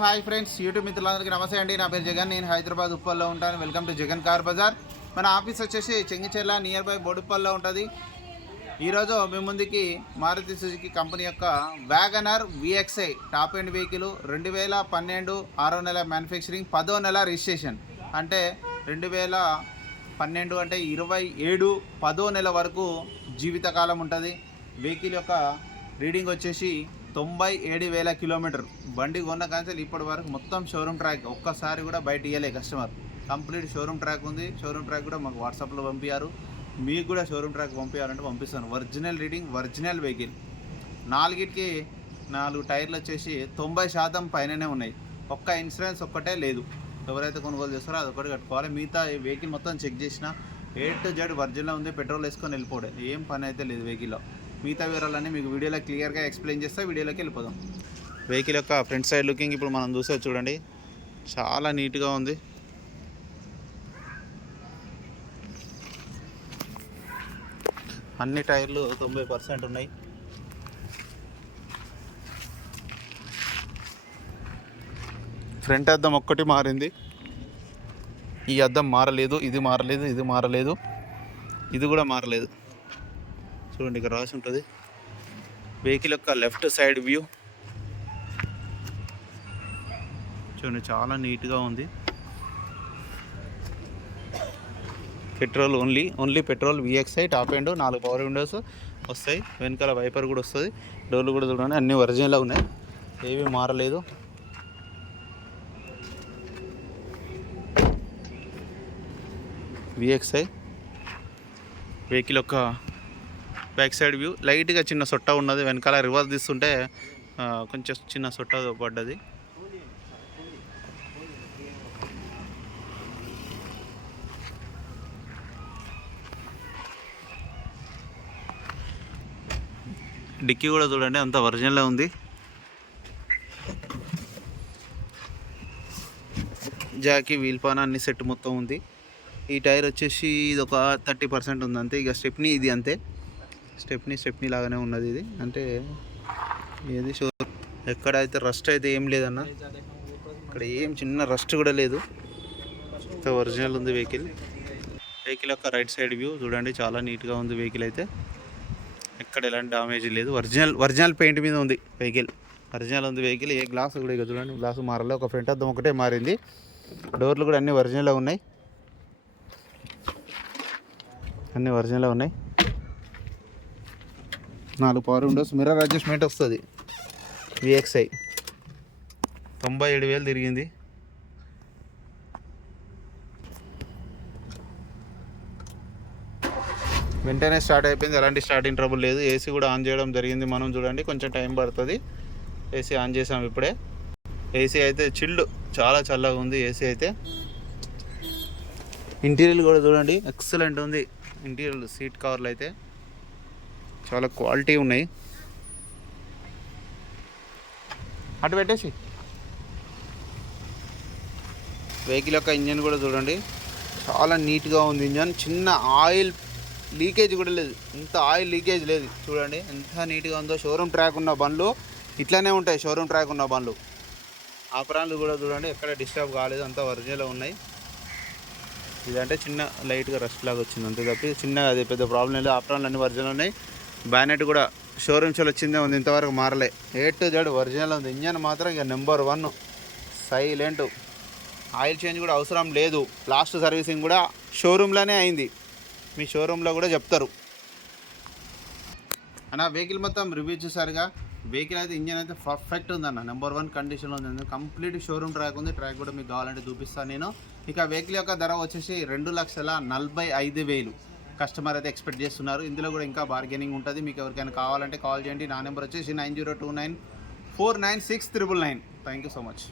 Hi friends, YouTube మిత్రులందరికీ నమస్తే అండి. నా పేరు జగన్. నేను హైదరాబాద్ ఉప్పల్లో ఉంటాను. Welcome to Jagan car Bazar. మన ఆఫీస్ వచ్చేసి చెంగిచెర్ల నియర్ బై బోడుప్పల్లో ఉంటుంది. ఈరోజు మీ ముందుకి మారుతి సుజుకి కంపెనీ యొక్క WagonR VXI top end vehicle 2012 6వ నెల మ్యానుఫ్యాక్చరింగ్, 10వ నెల రిజిస్ట్రేషన్. అంటే 2012 అంటే 27 10వ నెల వరకు జీవితకాలం ఉంటుంది. వెహికల్ యొక్క రీడింగ్ వచ్చేసి 97,000 కిలోమీటర్. బండి కొన్న కాన్సల్ ఇప్పటి వరకు మొత్తం షోరూమ్ ట్రాక్, ఒక్కసారి కూడా బయట ఇవ్వలే కస్టమర్. కంప్లీట్ షోరూమ్ ట్రాక్ ఉంది. షోరూమ్ ట్రాక్ కూడా మాకు వాట్సాప్లో పంపించారు. మీకు కూడా షోరూమ్ ట్రాక్ పంపించారంటే పంపిస్తాను. Original reading, original vehicle. 4 టైర్లు వచ్చేసి 90% పైననే ఉన్నాయి. ఒక్క ఇన్సూరెన్స్ ఒక్కటే లేదు. ఎవరైతే కొనుగోలు చేస్తారో అదొకటి కట్టుకోవాలి. మిగతా వెహికల్ మొత్తం చెక్ చేసిన A to Z ఒరిజినల్ ఉంది. పెట్రోల్ వేసుకొని వెళ్ళిపోవడం, ఏం పని అయితే లేదు వెహికల్లో. మిగతా వివరాలన్నీ మీకు వీడియోలో క్లియర్గా ఎక్స్ప్లెయిన్ చేస్తే వీడియోలోకి వెళ్ళిపోదాం. వెహికల్ యొక్క ఫ్రంట్ సైడ్ లుకింగ్ ఇప్పుడు మనం చూసే చూడండి, చాలా నీట్గా ఉంది. అన్ని టైర్లు 90% ఉన్నాయి. ఫ్రంట్ అద్దం ఒక్కటి మారింది. ఈ అద్దం మారలేదు, ఇది మారలేదు, ఇది మారలేదు, ఇది కూడా మారలేదు. చూడండి, ఇక్కడ రాసి ఉంటుంది. వెహికల్ యొక్క లెఫ్ట్ సైడ్ వ్యూ చూడండి, చాలా నీట్గా ఉంది. Petrol only petrol VXI top end, 4 power Windows వస్తాయి. వెనకాల వైపర్ కూడా వస్తుంది. డోర్లు కూడా చూడండి, అన్నీ ఒరిజినల్గా ఉన్నాయి, ఏమీ మారలేదు. VXI వెహికల్ యొక్క బ్యాక్ సైడ్ వ్యూ. లైట్గా చిన్న సొట్ట ఉన్నది. వెనకాల రివర్స్ తీస్తుంటే కొంచెం చిన్న సొట్ట పడ్డది. డిక్కీ కూడా చూడండి, అంత ఒరిజినల్గా ఉంది. జాకీ, వీల్ పాన అన్ని సెట్ మొత్తం ఉంది. ఈ టైర్ వచ్చేసి ఇది ఒక 30% ఉంది అంతే. ఇక స్టెప్నీ ఇది అంతే, స్టెప్నీ లాగానే ఉన్నది ఇది. అంటే ఏది షోర్ ఎక్కడైతే రస్ట్ అయితే ఏం లేదన్న, ఇక్కడ ఏం చిన్న రస్ట్ కూడా లేదు. ఒరిజినల్ ఉంది వెహికల్. వెహికల్ యొక్క రైట్ సైడ్ వ్యూ చూడండి, చాలా నీట్గా ఉంది వెహికల్ అయితే. ఎక్కడ ఎలాంటి డామేజ్ లేదు. ఒరిజినల్ పెయింట్ మీద ఉంది వెహికల్. ఒరిజినల్ ఉంది వెహికల్. ఏ గ్లాస్ కూడా ఇక చూడండి, గ్లాసు మారలే. ఒక ఫ్రంట్ అద్దం ఒకటే మారింది. డోర్లు కూడా అన్నీ ఒరిజినల్గా ఉన్నాయి, అన్నీ ఒరిజినల్గా ఉన్నాయి. 4 పవర్ విండోస్, మిర్రర్ అడ్జస్ట్మెంట్ వస్తుంది. VXI 97,000 తిరిగింది. వెంటనే స్టార్ట్ అయిపోయింది, ఎలాంటి స్టార్టింగ్ ట్రబుల్ లేదు. ఏసీ కూడా ఆన్ చేయడం జరిగింది. మనం చూడండి, కొంచెం టైం పడుతుంది. ఏసీ ఆన్ చేసాం ఇప్పుడే. ఏసీ అయితే చిల్డ్, చాలా చల్లగా ఉంది ఏసీ అయితే. ఇంటీరియర్ కూడా చూడండి, ఎక్సలెంట్ ఉంది. ఇంటీరియర్ సీట్ కవర్లు అయితే చాలా క్వాలిటీ ఉన్నాయి. అటు పెట్టేసి వెహికల్ యొక్క ఇంజన్ కూడా చూడండి, చాలా నీట్గా ఉంది ఇంజన్. చిన్న ఆయిల్ లీకేజ్ కూడా లేదు, ఇంత ఆయిల్ లీకేజ్ లేదు. చూడండి ఎంత నీట్గా ఉందో. షోరూమ్ ట్రాక్ ఉన్న బండ్లు ఇట్లానే ఉంటాయి. షోరూమ్ ట్రాక్ ఉన్న బండ్లు ఆపరాన్లు కూడా చూడండి, ఎక్కడ డిస్టర్బ్ కాలేదు, అంతా ఒరిజినల్ ఉన్నాయి. ఇదంటే చిన్న లైట్గా రస్ట్ లాగా వచ్చింది అంతే తప్పి చిన్నగా, అది పెద్ద ప్రాబ్లం లేదు. ఆపరాన్లు అన్ని ఒరిజినల్ ఉన్నాయి. బ్యానెట్ కూడా షోరూమ్ షోలు వచ్చిందే ఉంది, ఇంతవరకు మారలే. A to Z ఒరిజినల్ ఉంది. ఇంజన్ మాత్రం ఇక నెంబర్ 1 సైలెంట్. ఆయిల్ చేంజ్ కూడా అవసరం లేదు. లాస్ట్ సర్వీసింగ్ కూడా షోరూంలోనే అయింది. మీ షోరూంలో కూడా చెప్తారు అన్న. వెహికల్ మొత్తం రివ్యూ చూసారుగా. వెహికల్ అయితే ఇంజన్ అయితే పర్ఫెక్ట్ ఉందన్న, నెంబర్ 1 కండిషన్లో ఉంది. కంప్లీట్ షోరూమ్ ట్రాక్ ఉంది. ట్రాక్ కూడా మీకు కావాలంటే చూపిస్తాను నేను. ఇక వెహికల్ యొక్క ధర వచ్చేసి 2,45,000 కస్టమర్ అయితే ఎక్స్పెక్ట్ చేస్తున్నారు. ఇందులో కూడా ఇంకా బార్గెనింగ్ ఉంటుంది. మీకు ఎవరికైనా కావాలంటే కాల్ చేయండి. నా నెంబర్ వచ్చేసి 9029496999. Thank you so much.